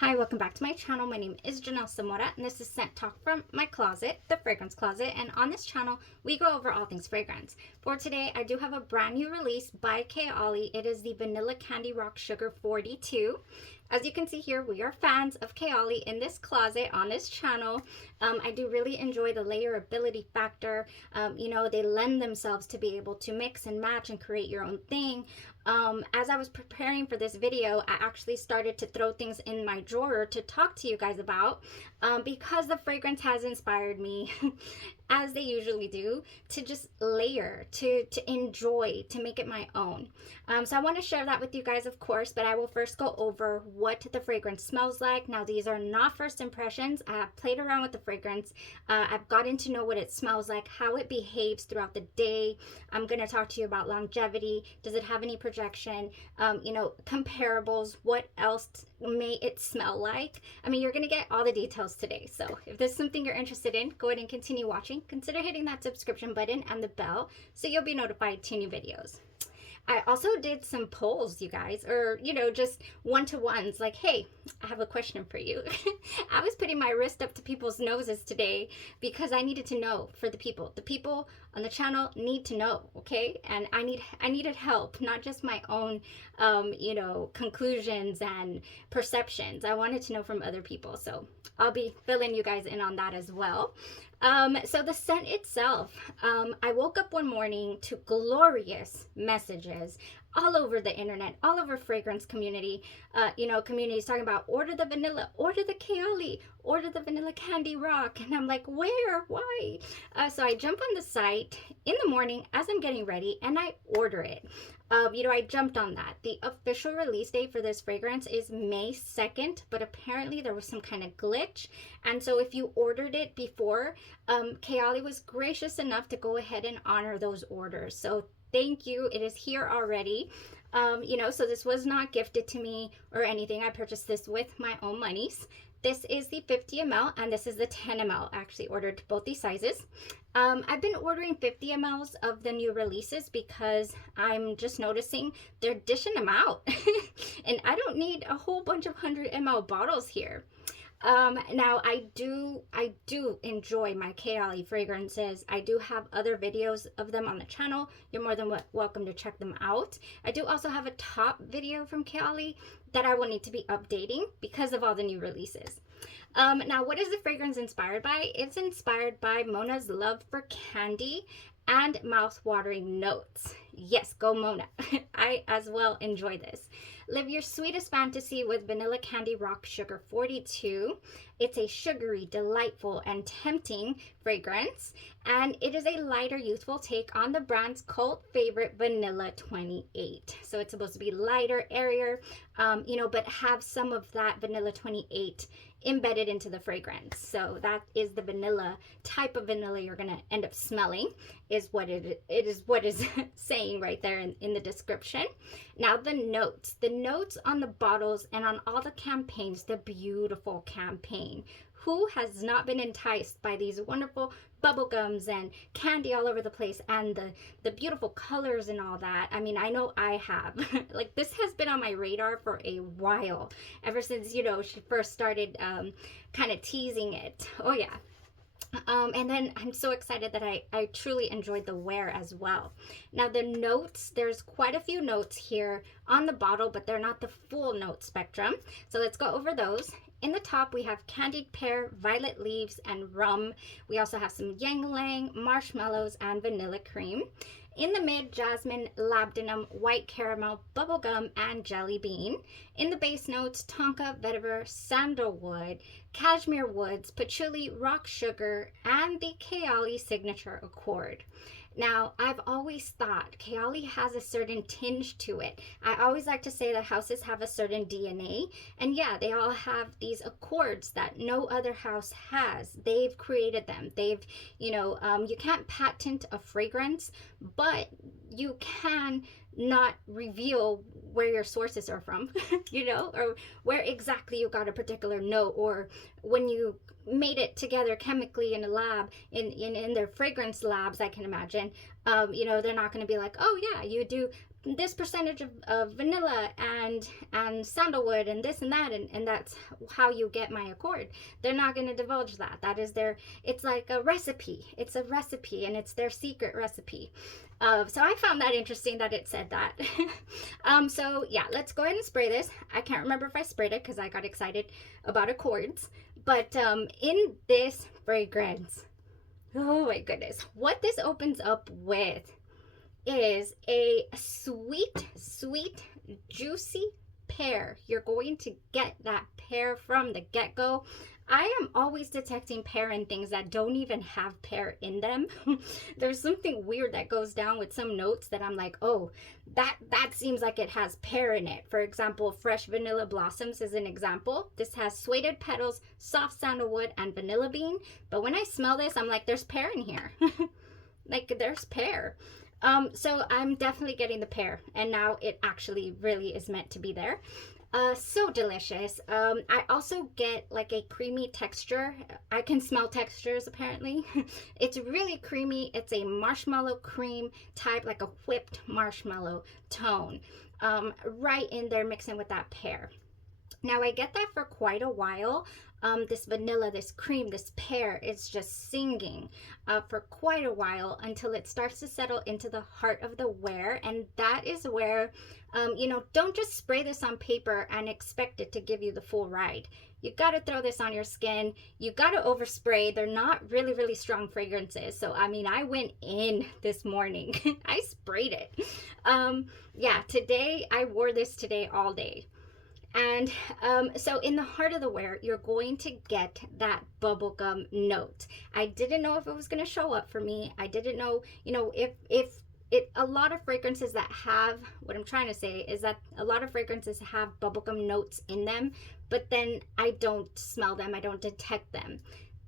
Hi, welcome back to my channel. My name is Janelle Samora, and this is Scent Talk from my closet, the fragrance closet. And on this channel, we go over all things fragrance. For today, I do have a brand new release by Kayali. It is the Vanilla Candy Rock Sugar 42. As you can see here, we are fans of Kayali in this closet on this channel. I do really enjoy the layerability factor. They lend themselves to be able to mix and match and create your own thing. As I was preparing for this video, I actually started to throw things in my drawer to talk to you guys about because the fragrance has inspired me as they usually do, to just layer, to enjoy, to make it my own. So I want to share that with you guys, of course, but I will first go over what the fragrance smells like. Now, these are not first impressions. I have played around with the fragrance. I've gotten to know what it smells like, how it behaves throughout the day. I'm going to talk to you about longevity. Does it have any projection? Comparables. What else may it smell like? I mean, you're going to get all the details today. So if there's something you're interested in, go ahead and continue watching. Consider hitting that subscription button and the bell so you'll be notified to new videos. I also did some polls, you guys, or, just one-to-ones, like, hey, I have a question for you. I was putting my wrist up to people's noses today because I needed to know for the people. The people on the channel need to know, okay? And I needed help, not just my own, conclusions and perceptions. I wanted to know from other people, so I'll be filling you guys in on that as well. So the scent itself, I woke up one morning to glorious messages all over the internet, all over fragrance community, communities talking about order the vanilla, order the Kayali, order the vanilla candy rock. And I'm like, where, why? So I jump on the site in the morning as I'm getting ready and I order it. I jumped on that. The official release date for this fragrance is May 2nd, but apparently there was some kind of glitch. And so if you ordered it before, Kayali was gracious enough to go ahead and honor those orders. So thank you. It is here already. So this was not gifted to me or anything. I purchased this with my own monies. This is the 50 ml and this is the 10 ml. I actually ordered both these sizes. I've been ordering 50 mls of the new releases because I'm just noticing they're dishing them out. And I don't need a whole bunch of 100 ml bottles here. Now I do enjoy my Kayali fragrances. I do have other videos of them on the channel. You're more than welcome to check them out. I do also have a top video from Kayali that I will need to be updating because of all the new releases. Now, what is the fragrance inspired by? It's inspired by Mona's love for candy and mouth-watering notes. Yes, go Mona. I as well enjoy this. Live your sweetest fantasy with Vanilla Candy Rock Sugar 42. It's a sugary, delightful, and tempting fragrance, and it is a lighter, youthful take on the brand's cult favorite Vanilla 28. So it's supposed to be lighter, airier, but have some of that Vanilla 28 embedded into the fragrance. So that is the vanilla type of vanilla you're gonna end up smelling, is what it is saying right there in the description. Now the notes on the bottles and on all the campaigns, the beautiful campaign. Who has not been enticed by these wonderful bubblegums and candy all over the place and the beautiful colors and all that? I mean, I know I have. Like, this has been on my radar for a while, ever since, she first started kind of teasing it. Oh yeah. And then I'm so excited that I truly enjoyed the wear as well. Now the notes, there's quite a few notes here on the bottle, but they're not the full note spectrum. So let's go over those. In the top, we have candied pear, violet leaves, and rum. We also have some ylang-ylang, marshmallows, and vanilla cream. In the mid, jasmine, labdanum, white caramel, bubblegum, and jelly bean. In the base notes, tonka, vetiver, sandalwood, cashmere woods, patchouli, rock sugar, and the Kayali signature accord. Now, I've always thought Kayali has a certain tinge to it. I always like to say that houses have a certain DNA. And yeah, they all have these accords that no other house has. They've created them. They've, you can't patent a fragrance, but you can not reveal where your sources are from, or where exactly you got a particular note, or when you made it together chemically in a lab, in their fragrance labs, I can imagine, they're not going to be like, oh yeah, you do this percentage of vanilla and sandalwood and this and that, and that's how you get my accord. They're not going to divulge that. That is their, it's like a recipe. It's a recipe, and it's their secret recipe. So I found that interesting that it said that. So yeah, let's go ahead and spray this. I can't remember if I sprayed it because I got excited about accords, but in this fragrance, oh my goodness, what this opens up with is a sweet, sweet, juicy pear. You're going to get that pear from the get-go. I am always detecting pear in things that don't even have pear in them. There's something weird that goes down with some notes that I'm like, oh, that seems like it has pear in it. For example, fresh vanilla blossoms is an example. This has suede petals, soft sandalwood, and vanilla bean. But when I smell this, I'm like, there's pear in here. Like, there's pear. So I'm definitely getting the pear, and now it actually really is meant to be there. So delicious. I also get like a creamy texture. I can smell textures apparently. It's really creamy. It's a marshmallow cream type, like a whipped marshmallow tone, right in there mixing with that pear. Now I get that for quite a while. This vanilla, this cream, this pear is just singing for quite a while until it starts to settle into the heart of the wear. And that is where, you know, don't just spray this on paper and expect it to give you the full ride. You got to throw this on your skin. You got to overspray. They're not really, really strong fragrances. So, I mean, I went in this morning. I sprayed it. Yeah, today, I wore this today all day. And so in the heart of the wear, you're going to get that bubblegum note. I didn't know if it was going to show up for me. I didn't know, you know, if it, a lot of fragrances that have, what I'm trying to say is that a lot of fragrances have bubblegum notes in them, but then I don't smell them. I don't detect them.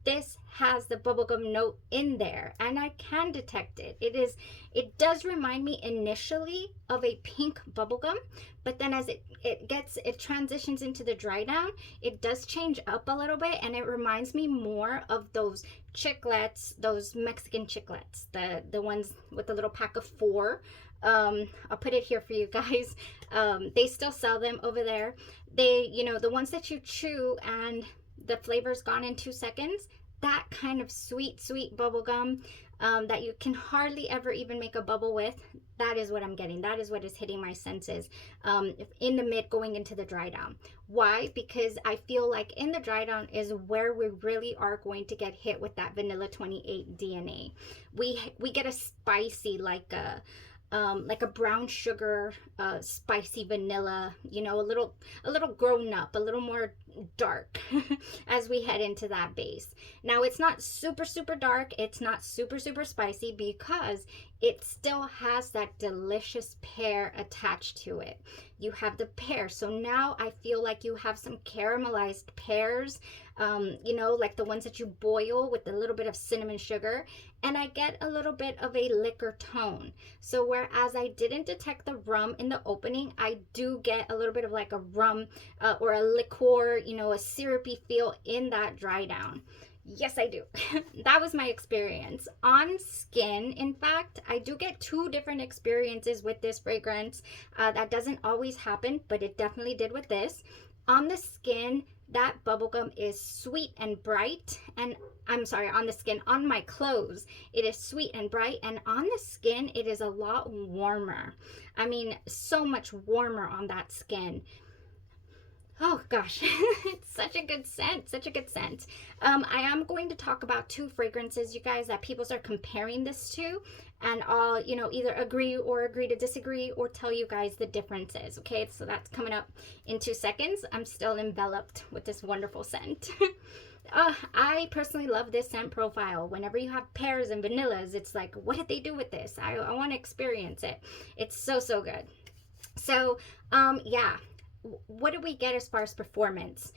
This has the bubblegum note in there, and I can detect it. It does remind me initially of a pink bubblegum, but then as it transitions into the dry down, it does change up a little bit, and it reminds me more of those chiclets, those Mexican chiclets, the ones with the little pack of 4. I'll put it here for you guys. They still sell them over there. They, you know, the ones that you chew and the flavor's gone in 2 seconds, that kind of sweet, sweet bubble gum that you can hardly ever even make a bubble with, that is what I'm getting. That is what is hitting my senses in the mid going into the dry down. Why? Because I feel like in the dry down is where we really are going to get hit with that vanilla 28 DNA. We get a spicy, like a brown sugar, spicy vanilla, you know, a little grown up, a little more dark as we head into that base. Now it's not super, super dark. It's not super, super spicy because it still has that delicious pear attached to it. You have the pear. So now I feel like you have some caramelized pears, you know, like the ones that you boil with a little bit of cinnamon sugar. And I get a little bit of a liquor tone. So whereas I didn't detect the rum in the opening, I do get a little bit of like a rum or a liqueur, you know, a syrupy feel in that dry down. Yes, I do. That was my experience. On skin, in fact, I do get 2 different experiences with this fragrance. That doesn't always happen, but it definitely did with this. On the skin, that bubblegum is sweet and bright, and I'm sorry, on the skin, on my clothes, it is sweet and bright, and on the skin, it is a lot warmer. I mean, so much warmer on that skin. Oh gosh, it's such a good scent, such a good scent. I am going to talk about 2 fragrances, you guys, that people are comparing this to, and I'll, you know, either agree to disagree or tell you guys the differences, okay? So that's coming up in 2 seconds. I'm still enveloped with this wonderful scent. I personally love this scent profile. Whenever you have pears and vanillas, it's like, what did they do with this? I want to experience it. It's so, so good. So, yeah. What do we get as far as performance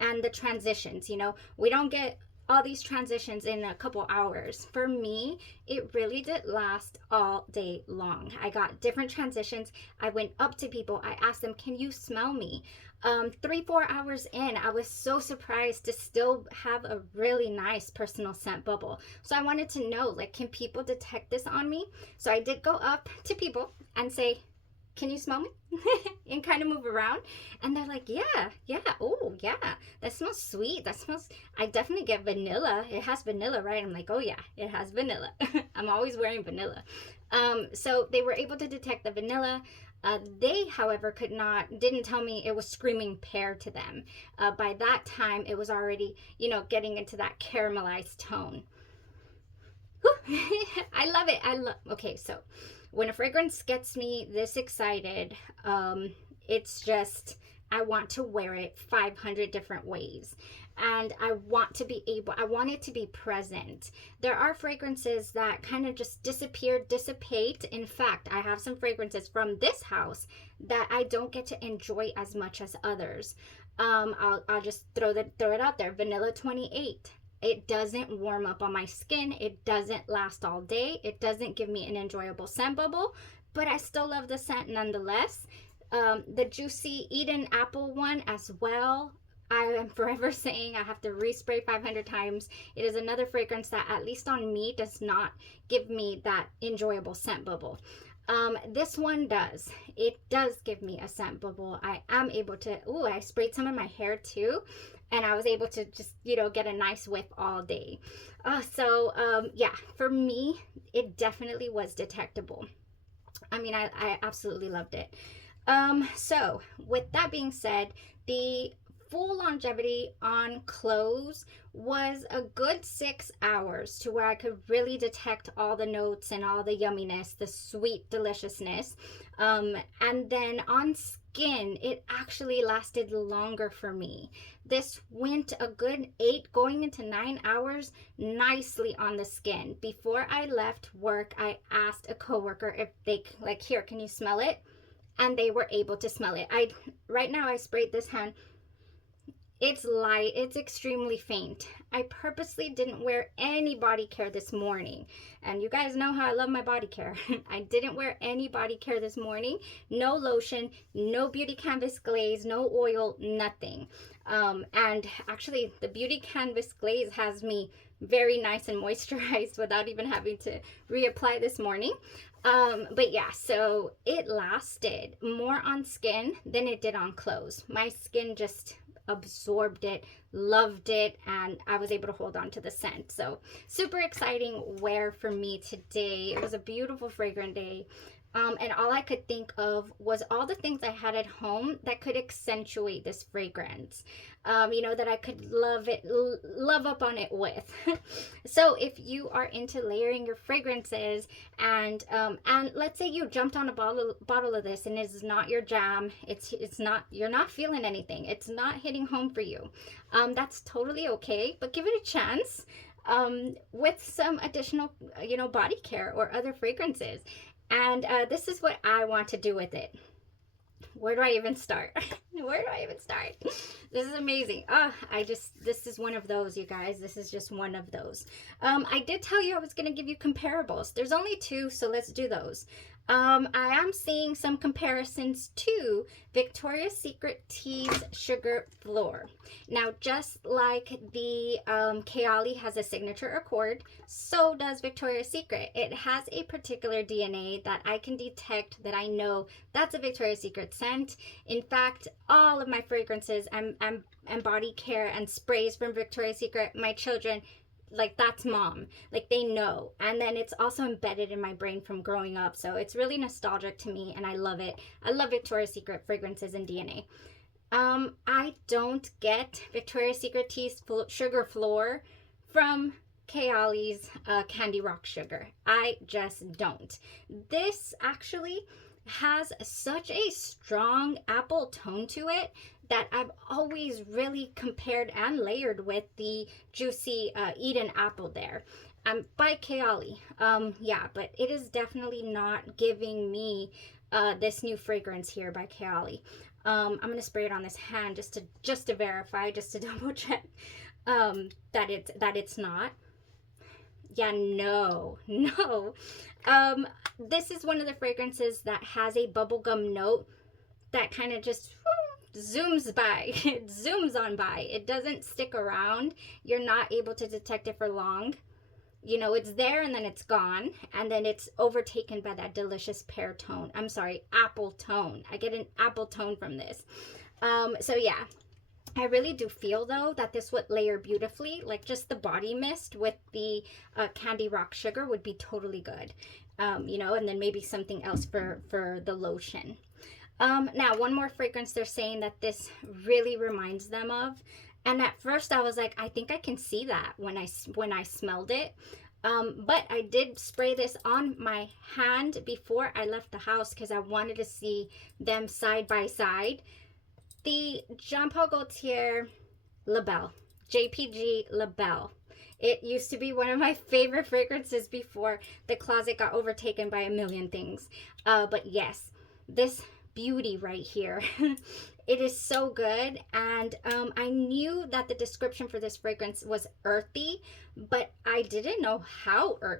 and the transitions? You know, we don't get all these transitions in a couple hours. For me, it really did last all day long. I got different transitions. I went up to people. I asked them, can you smell me? 3-4 hours in, I was so surprised to still have a really nice personal scent bubble. So I wanted to know, like, can people detect this on me? So I did go up to people and say, can you smell me? And kind of move around. And they're like, yeah, oh, yeah, that smells sweet. That smells, I definitely get vanilla. It has vanilla, right? I'm like, oh, yeah, it has vanilla. I'm always wearing vanilla. So they were able to detect the vanilla. They, however, didn't tell me it was screaming pear to them. By that time, it was already, getting into that caramelized tone. I love it. Okay, so when a fragrance gets me this excited, it's just, I want to wear it 500 different ways. And I want it to be present. There are fragrances that kind of just dissipate. In fact, I have some fragrances from this house that I don't get to enjoy as much as others. I'll just throw it out there. Vanilla 28. It doesn't warm up on my skin. It doesn't last all day. It doesn't give me an enjoyable scent bubble, but I still love the scent nonetheless. The Juicy Eden Apple one as well. I am forever saying I have to respray 500 times. It is another fragrance that, at least on me, does not give me that enjoyable scent bubble. This one does. It does give me a scent bubble. I am able to, I sprayed some in my hair too, and I was able to just, get a nice whiff all day. Yeah, for me, it definitely was detectable. I mean, I absolutely loved it. So with that being said, the full longevity on clothes was a good 6 hours, to where I could really detect all the notes and all the yumminess, the sweet deliciousness. And then on skin, it actually lasted longer for me. This went a good 8 going into 9 hours nicely on the skin. Before I left work, I asked a coworker if they, like, here, can you smell it? And they were able to smell it. Right now I sprayed this hand. It's light, it's extremely faint. I purposely didn't wear any body care this morning. And you guys know how I love my body care. I didn't wear any body care this morning. No lotion, no Beauty Canvas Glaze, no oil, nothing. And actually, the Beauty Canvas Glaze has me very nice and moisturized without even having to reapply this morning. But yeah, so it lasted more on skin than it did on clothes. My skin just absorbed it, loved it, and I was able to hold on to the scent. So super exciting wear for me today. It was a beautiful fragrant day. And all I could think of was all the things I had at home that could accentuate this fragrance, that I could love up on it with. So if you are into layering your fragrances, and let's say you jumped on a bottle of this and it's not your jam, it's not, you're not feeling anything, it's not hitting home for you, that's totally okay, but give it a chance with some additional, body care or other fragrances. And this is what I want to do with it. Where do I even start? Where do I even start? This is amazing. This is one of those, you guys. This is just one of those. I did tell you I was going to give you comparables. There's only 2, so let's do those. I am seeing some comparisons to Victoria's Secret Tea's Sugar Floor. Now, just like the Kayali has a signature accord, so does Victoria's Secret. It has a particular DNA that I can detect, that I know that's a Victoria's Secret scent. In fact, all of my fragrances and body care and sprays from Victoria's Secret, my children, like, that's mom, like, they know. And then it's also embedded in my brain from growing up, so it's really nostalgic to me, and I love it. I love Victoria's Secret fragrances and DNA. I don't get Victoria's Secret Tea's Sugar Floor from Kayali's Candy Rock Sugar. I just don't. This actually has such a strong apple tone to it that I've always really compared and layered with the Juicy Eden Apple there, by Kayali. Yeah, but it is definitely not giving me this new fragrance here by Kayali. I'm gonna spray it on this hand just to verify, just to double check that it's not. Yeah, no. This is one of the fragrances that has a bubblegum note that kind of just zooms by. It zooms on by. It doesn't stick around. You're not able to detect it for long. You know, it's there and then it's gone, and then it's overtaken by that delicious pear tone. I'm sorry, apple tone. I get an apple tone from this. So yeah, I really do feel though that this would layer beautifully. Like just the body mist with the Candy Rock Sugar would be totally good. You know, and then maybe something else for the lotion. Now, one more fragrance they're saying that this really reminds them of. And at first I was like, I think I can see that when I smelled it. But I did spray this on my hand before I left the house because I wanted to see them side by side. The Jean Paul Gaultier La Belle, JPG La Belle. It used to be one of my favorite fragrances before the closet got overtaken by a million things. But yes, this beauty right here. It is so good. And I knew that the description for this fragrance was earthy, but I didn't know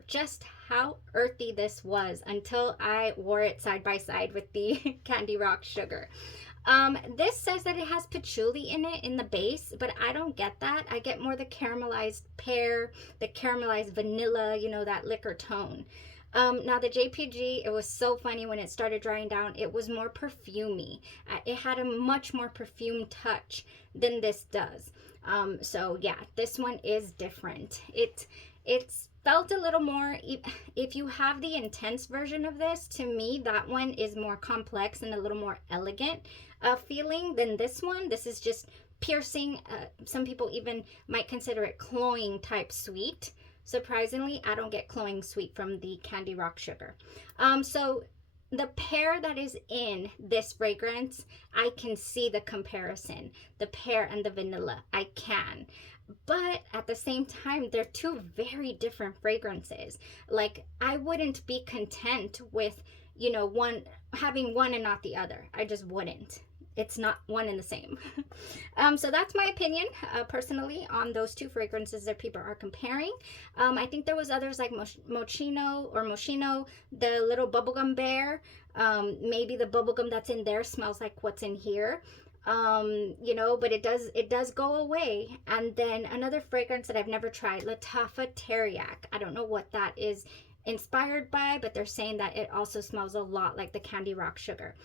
just how earthy this was until I wore it side by side with the Candy Rock Sugar. This says that it has patchouli in it in the base, but I don't get that. I get more the caramelized pear, the caramelized vanilla, you know, that liquor tone. Now the JPG, it was so funny when it started drying down. It was more perfumey. It had a much more perfume touch than this does. So yeah, this one is different. It's felt a little more, if you have the intense version of this, to me that one is more complex and a little more elegant feeling than this one. This is just piercing. Some people even might consider it cloying type sweet. Surprisingly, I don't get cloying sweet from the Candy Rock Sugar. So the pear that is in this fragrance, I can see the comparison, the pear and the vanilla. I can. But at the same time, they're two very different fragrances. Like, I wouldn't be content with, you know, having one and not the other. I just wouldn't. It's not one and the same. So that's my opinion personally on those two fragrances that people are comparing. I think there was others like Moschino, the little bubblegum bear. Maybe the bubblegum that's in there smells like what's in here. You know, but it does go away. And then another fragrance that I've never tried, Latafa Teriyaki. I don't know what that is inspired by, but they're saying that it also smells a lot like the Candy Rock Sugar.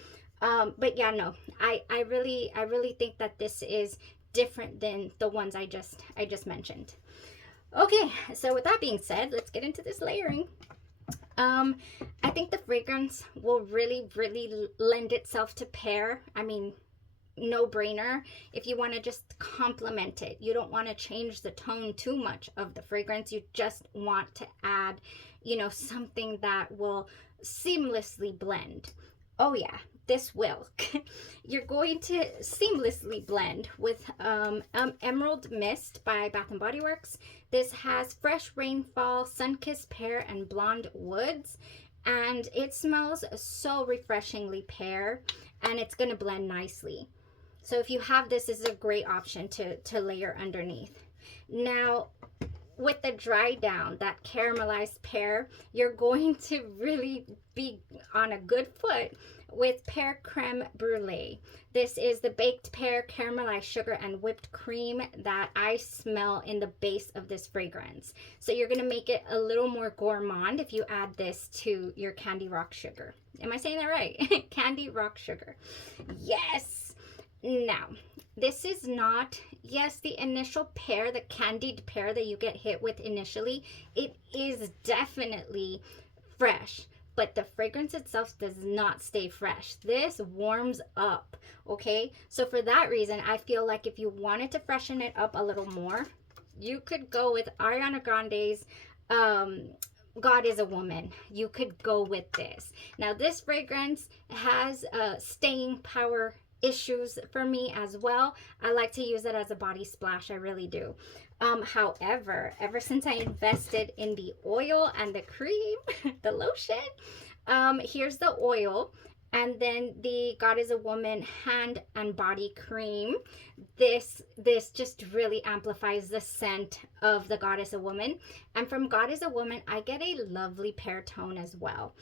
But yeah, no, I really think that this is different than the ones I just mentioned. Okay, so with that being said, let's get into this layering. I think the fragrance will really lend itself to pear. I mean, no brainer. If you want to just complement it, you don't want to change the tone too much of the fragrance. You just want to add, you know, something that will seamlessly blend. Oh yeah, this will. You're going to seamlessly blend with Emerald Mist by Bath & Body Works. This has Fresh Rainfall, Sunkissed Pear, and Blonde Woods. And it smells so refreshingly pear, and it's going to blend nicely. So if you have this, this is a great option to layer underneath. Now, with the dry down, that caramelized pear, you're going to really be on a good foot with Pear Creme Brulee. This is the baked pear, caramelized sugar, and whipped cream that I smell in the base of this fragrance. So you're going to make it a little more gourmand if you add this to your Candy Rock Sugar. Am I saying that right? Candy Rock Sugar. Yes! Now, this is not, yes, the initial pear, the candied pear that you get hit with initially, it is definitely fresh, but the fragrance itself does not stay fresh. This warms up, okay? So for that reason, I feel like if you wanted to freshen it up a little more, you could go with Ariana Grande's God is a Woman. You could go with this. Now, this fragrance has staying power issues for me as well. I like to use it as a body splash. I really do. However, ever since I invested in the oil and the cream, the lotion, here's the oil, and then the God is a Woman hand and body cream. This just really amplifies the scent of the God is a Woman. And from God is a Woman, I get a lovely pear tone as well.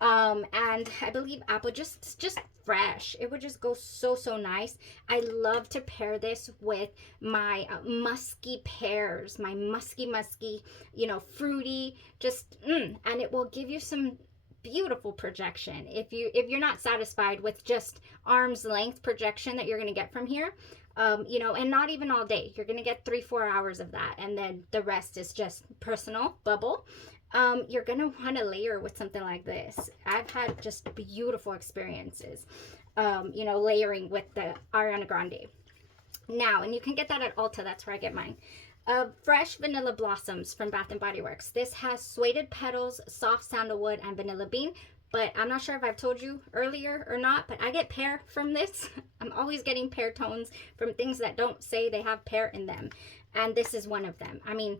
And I believe apple, just fresh. It would just go so, so nice. I love to pair this with my musky pears, my musky, you know, fruity, just, and it will give you some beautiful projection. If you're not satisfied with just arm's length projection that you're going to get from here, you know, and not even all day, you're going to get 3-4 hours of that, and then the rest is just personal bubble. You're going to want to layer with something like this. I've had just beautiful experiences, you know, layering with the Ariana Grande. Now, and you can get that at Ulta. That's where I get mine. Fresh Vanilla Blossoms from Bath & Body Works. This has suede petals, soft sandalwood, and vanilla bean. But I'm not sure if I've told you earlier or not, but I get pear from this. I'm always getting pear tones from things that don't say they have pear in them. And this is one of them. I mean,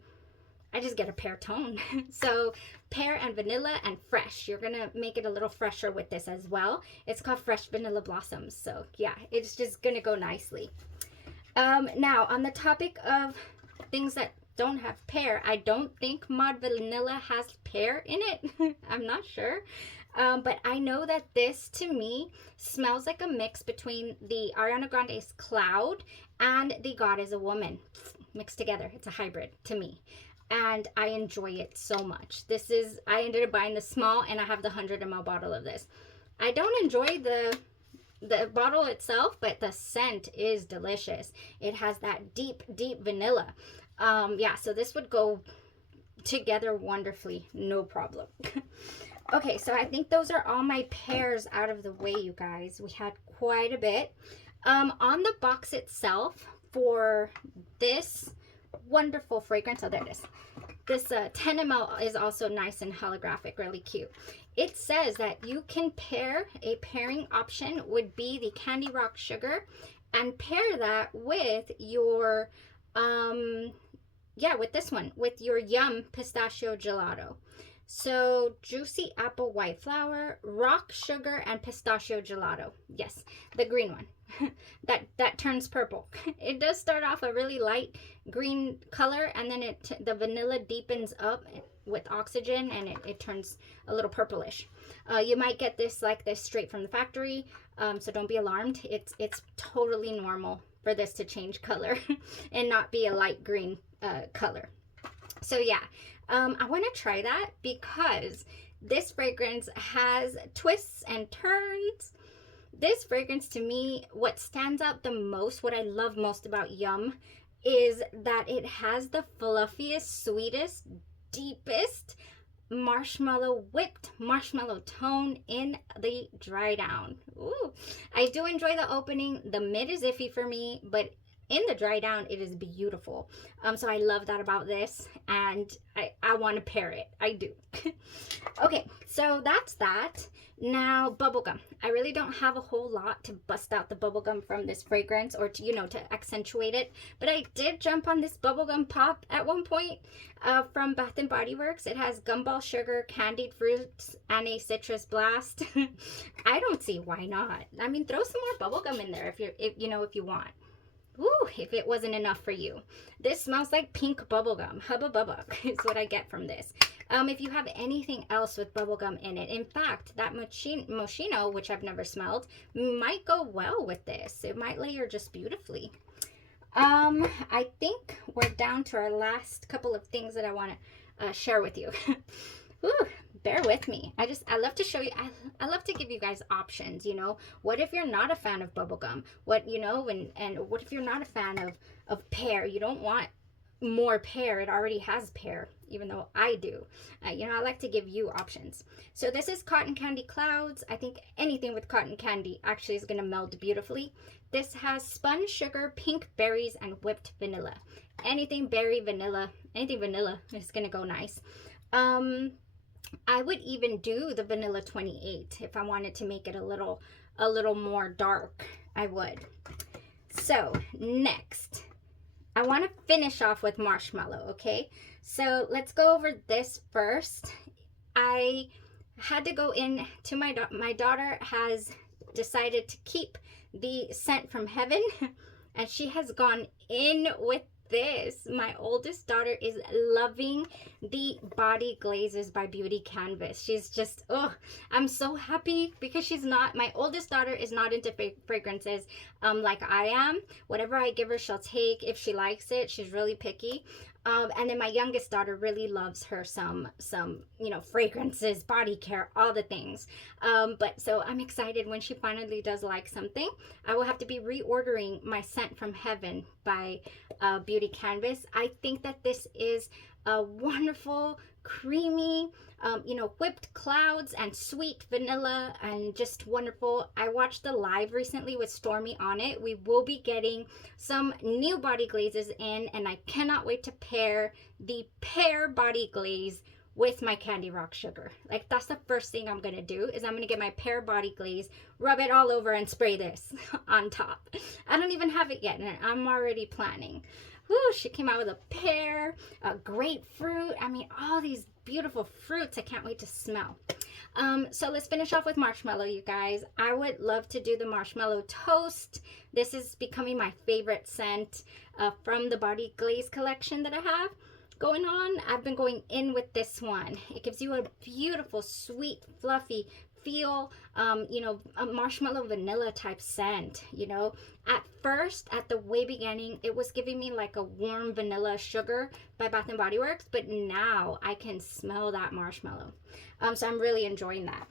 I just get a pear tone. So pear and vanilla and fresh. You're going to make it a little fresher with this as well. It's called Fresh Vanilla Blossoms. So yeah, it's just going to go nicely. Now, on the topic of things that don't have pear, I don't think Mod Vanilla has pear in it. I'm not sure. But I know that this, to me, smells like a mix between the Ariana Grande's Cloud and the God is a Woman mixed together. It's a hybrid to me. And I enjoy it so much. I ended up buying the small, and I have the 100 ml bottle of this. I don't enjoy the bottle itself, but the scent is delicious. It has that deep vanilla. Yeah, so this would go together wonderfully, no problem. Okay, so I think those are all my pairs out of the way, you guys. We had quite a bit. On the box itself for this wonderful fragrance, oh, there it is. This 10 ml is also nice and holographic, really cute. It says that you can pair, a pairing option would be the Candy Rock Sugar, and pair that with your, yeah, with this one, with your Yum Pistachio Gelato. So juicy apple white flour, rock sugar, and pistachio gelato. Yes, the green one that turns purple. It does start off a really light green color, and then the vanilla deepens up with oxygen, and it turns a little purplish. You might get this like this straight from the factory, so don't be alarmed. It's totally normal for this to change color and not be a light green color. So yeah, I want to try that because this fragrance has twists and turns. This fragrance, to me, what stands out the most, what I love most about Yum, is that it has the fluffiest, sweetest, deepest whipped marshmallow tone in the dry down. Ooh, I do enjoy the opening. The mid is iffy for me, but in the dry down, it is beautiful. So I love that about this, and I want to pair it. I do. Okay, so that's that. Now, bubblegum. I really don't have a whole lot to bust out the bubblegum from this fragrance, or to, you know, to accentuate it. But I did jump on this bubblegum pop at one point from Bath & Body Works. It has gumball sugar, candied fruits, and a citrus blast. I don't see why not. I mean, throw some more bubblegum in there if you want. Ooh, if it wasn't enough for you. This smells like pink bubblegum. Hubba bubba is what I get from this. If you have anything else with bubblegum in it, in fact, that Moschino, which I've never smelled, might go well with this. It might layer just beautifully. I think we're down to our last couple of things that I want to share with you. Ooh, bear with me. I love to show you, I love to give you guys options, you know. What if you're not a fan of bubblegum? What, you know, and what if you're not a fan of pear? You don't want more pear. It already has pear, even though I do. You know, I like to give you options. So this is Cotton Candy Clouds. I think anything with cotton candy actually is going to meld beautifully. This has spun sugar, pink berries, and whipped vanilla. Anything berry, vanilla, anything vanilla is going to go nice. I would even do the vanilla 28 if I wanted to make it a little more dark. I would. So next, I want to finish off with Marshmallow. Okay, so let's go over this first. I had to go in to my daughter has decided to keep the scent from heaven, and she has gone in with this. My oldest daughter is loving the Body Glazes by Beauty Canvas. She's just, oh, I'm so happy because she's not, my oldest daughter is not into fragrances like I am. Whatever I give her, she'll take. If she likes it, she's really picky. And then my youngest daughter really loves her some you know, fragrances, body care, all the things. But so I'm excited when she finally does like something. I will have to be reordering my Scent from Heaven by Beauty Canvas. I think that this is a wonderful, creamy, you know, whipped clouds and sweet vanilla and just wonderful. I watched the live recently with Stormy on it. We will be getting some new body glazes in, and I cannot wait to pair the pear body glaze with my Candy Rock Sugar. Like, that's the first thing I'm gonna do, is I'm gonna get my pear body glaze, rub it all over, and spray this on top. I don't even have it yet, and I'm already planning. Ooh, she came out with a pear, a grapefruit. I mean, all these beautiful fruits. I can't wait to smell. So let's finish off with marshmallow, you guys. I would love to do the marshmallow toast. This is becoming my favorite scent from the Body Glaze collection that I have going on. I've been going in with this one. It gives you a beautiful, sweet, fluffy feel, you know, a marshmallow vanilla type scent. You know, at first, at the way beginning, it was giving me like a warm vanilla sugar by Bath and Body Works, but now I can smell that marshmallow. So I'm really enjoying that.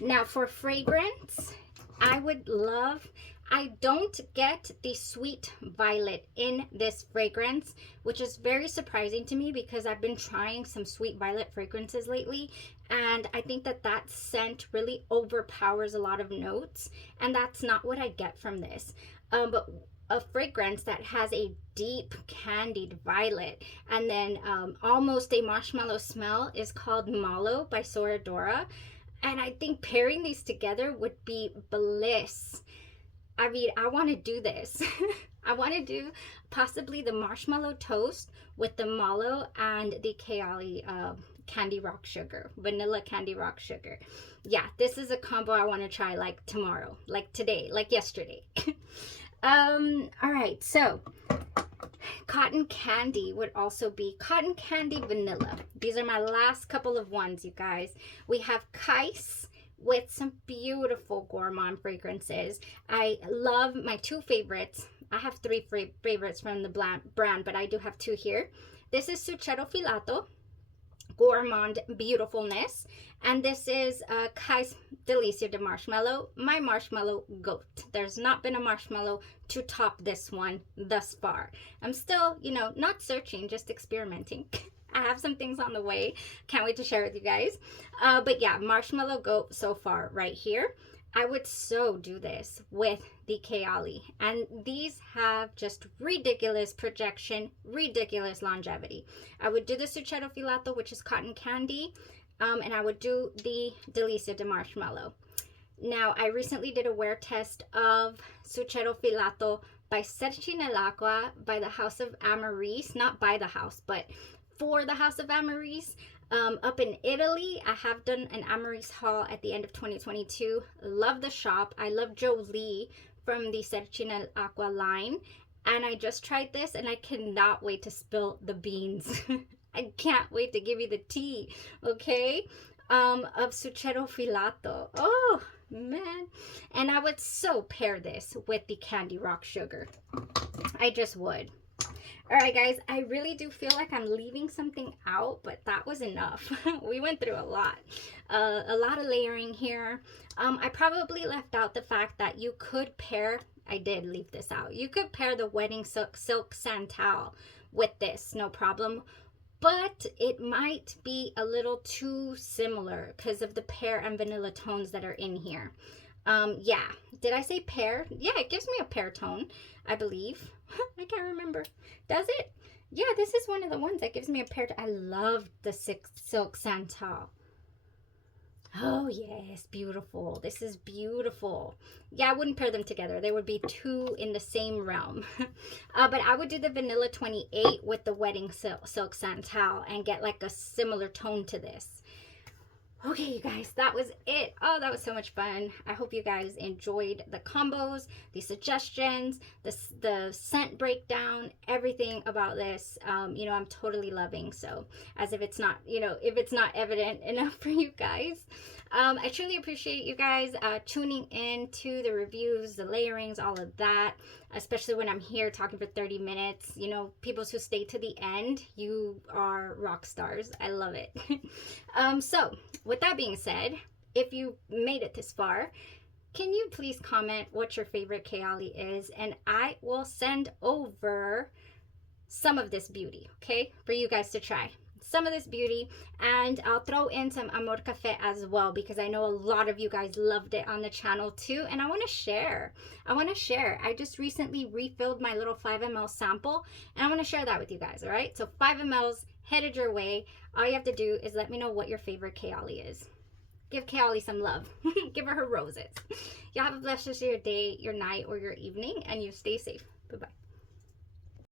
Now for fragrance, I would love, I don't get the sweet violet in this fragrance, which is very surprising to me because I've been trying some sweet violet fragrances lately, and I think that that scent really overpowers a lot of notes, and that's not what I get from this. But a fragrance that has a deep candied violet and then almost a marshmallow smell is called Mallow by Soradora, and I think pairing these together would be bliss. I mean, I want to do this. I want to do possibly the marshmallow toast with the Mallow and the Kayali Candy Rock Sugar, vanilla Candy Rock Sugar. Yeah, this is a combo I want to try like tomorrow, like today, like yesterday. All right, so cotton candy would also be cotton candy vanilla. These are my last couple of ones, you guys. We have Kais with some beautiful Gourmand fragrances. I love my two favorites. I have three favorites from the brand, but I do have two here. This is Sucero Filato, Gourmand Beautifulness, and this is Kai's Delicia de Marshmallow, my marshmallow goat. There's not been a marshmallow to top this one thus far. I'm still, you know, not searching, just experimenting. I have some things on the way. Can't wait to share with you guys. But yeah, marshmallow goat so far right here. I would so do this with the Kayali. And these have just ridiculous projection, ridiculous longevity. I would do the Sucero Filato, which is cotton candy. And I would do the Delicia de Marshmallow. Now, I recently did a wear test of Sucero Filato by Serci nell'Acqua by the House of Amaris. Not by the house, but for the House of Amaris. Up in Italy, I have done an Amaris haul at the end of 2022. Love the shop. I love Jolie from the Serci nell'Acqua line. And I just tried this and I cannot wait to spill the beans. I can't wait to give you the tea, okay? Of Sucero Filato. Oh, man. And I would so pair this with the Candy Rock Sugar. I just would. All right, guys, I really do feel like I'm leaving something out, but that was enough. We went through a lot of layering here. I probably left out the fact that you could pair, I did leave this out. You could pair the Wedding Silk Santal with this, no problem. But it might be a little too similar because of the pear and vanilla tones that are in here. Yeah, did I say pear? Yeah, it gives me a pear tone, I believe. I can't remember. Does it? Yeah, this is one of the ones that gives me a pear. I love the Silk Santal. Oh, yes, beautiful. This is beautiful. Yeah, I wouldn't pair them together. They would be two in the same realm. But I would do the Vanilla 28 with the Wedding Silk Santal and get like a similar tone to this. Okay, you guys, that was it. Oh, that was so much fun. I hope you guys enjoyed the combos, the suggestions, the scent breakdown, everything about this. You know, I'm totally loving. So, as if it's not, you know, if it's not evident enough for you guys. I truly appreciate you guys tuning in to the reviews, the layerings, all of that, especially when I'm here talking for 30 minutes. You know, people who stay to the end, you are rock stars. I love it. So, with that being said, if you made it this far, can you please comment what your favorite Kayali is? And I will send over some of this beauty, okay, for you guys to try. Some of this beauty, and I'll throw in some Amor Cafe as well, because I know a lot of you guys loved it on the channel too, and I want to share. I just recently refilled my little 5 ml sample, and I want to share that with you guys. All right, so 5 mls headed your way. All you have to do is let me know what your favorite Kayali is. Give Kayali some love. Give her roses. Y'all have a blessed rest of your day, your night, or your evening, and you stay safe. Bye-bye.